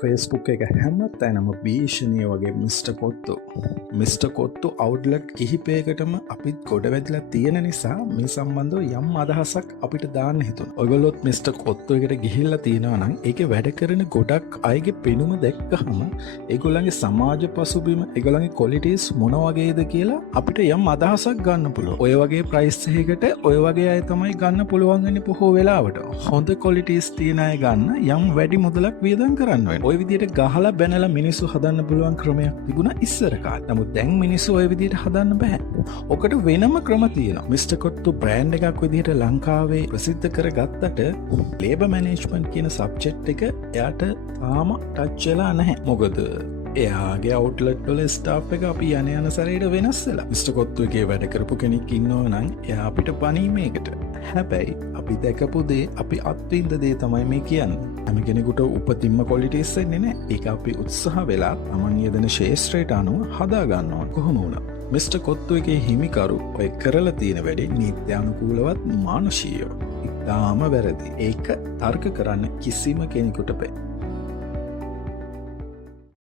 Facebook එක හැමත් ඇනම භීෂණය වගේ mister kottu අවුඩ්ලට් කිහිපයකටම අපිත් ගොඩ වැදිලා තියෙන නිසා මේ සම්බන්ධව යම් අදහසක් අපිට දාන්න හිතුන. ඔයගොල්ලොත් මිස්ට කොත්තු එකට ගිහිල්ලා තියෙනවා නම් ඒකේ වැඩ කරන ගොඩක් අයගේ පෙනුම දැක්කහම ඒගොල්ලන්ගේ සමාජ පසුබිම ඒගොල්ලන්ගේ ක්වොලිටිස් මොන වගේද කියලා අපිට යම් අදහසක් ගන්න පුළුවන්. ඔය වගේ ප්‍රයිස් එකකට ඔය වගේ අය තමයි ගන්න පුළුවන් වෙන්නේ බොහෝ වෙලාවට. හොඳ ක්වොලිටිස් තියෙන අය ගන්න යම් වැඩි මුදලක් වියදම් කරන්න වෙනවා. ඔය විදිහට ගහලා බැනලා මිනිස්සු හදන්න පුළුවන් ක්‍රමයක් තිබුණා ඉස්සර කාලේ. නමුත් දැන් මිනිස්සු ඔය විදිහට හදන්න බෑ. ඔකට වෙනම ක්‍රම තියෙනවා. මිස්ටර් කොත්තු බ්‍රෑන්ඩ් එකක් විදිහට ලංකාවේ ප්‍රසිද්ධ කරගත්තට ලේබර් මැනේජ්මන්ට් කියන සබ්ජෙක්ට් එක එයාට තාම ටච් වෙලා නැහැ. මොකද එයාගේ අවුට්ලට් වල ස්ටාෆ් එක අපි යන සැරේට වෙනස් වෙලා. මිස්ටර් කොත්තු එකේ වැඩ කරපු කෙනෙක් ඉන්නවා නම් එයා අපිට පණී මේකට. හැබැයි අපි දැකපු දේ අපි අත්විඳ දේ තමයි මේ කියන්නේ. හැම කෙනෙකුට උපතින්ම ක්වොලිටිස් එන්නේ නැහැ. ඒක අපි උත්සාහ වෙලා Taman යදෙන ශේෂ්ත්‍රයට අනුව හදා ගන්නවා. කොහොම වුණත් මිස්ටර් කොත්තු එකේ හිමිකරු ඔය කරලා තියෙන වැඩේ නීත්‍යානුකූලවත් මානුෂීයව ඉතාම වැරදි. ඒක තර්ක කරන්න කිසිම කෙනෙකුට බෑ.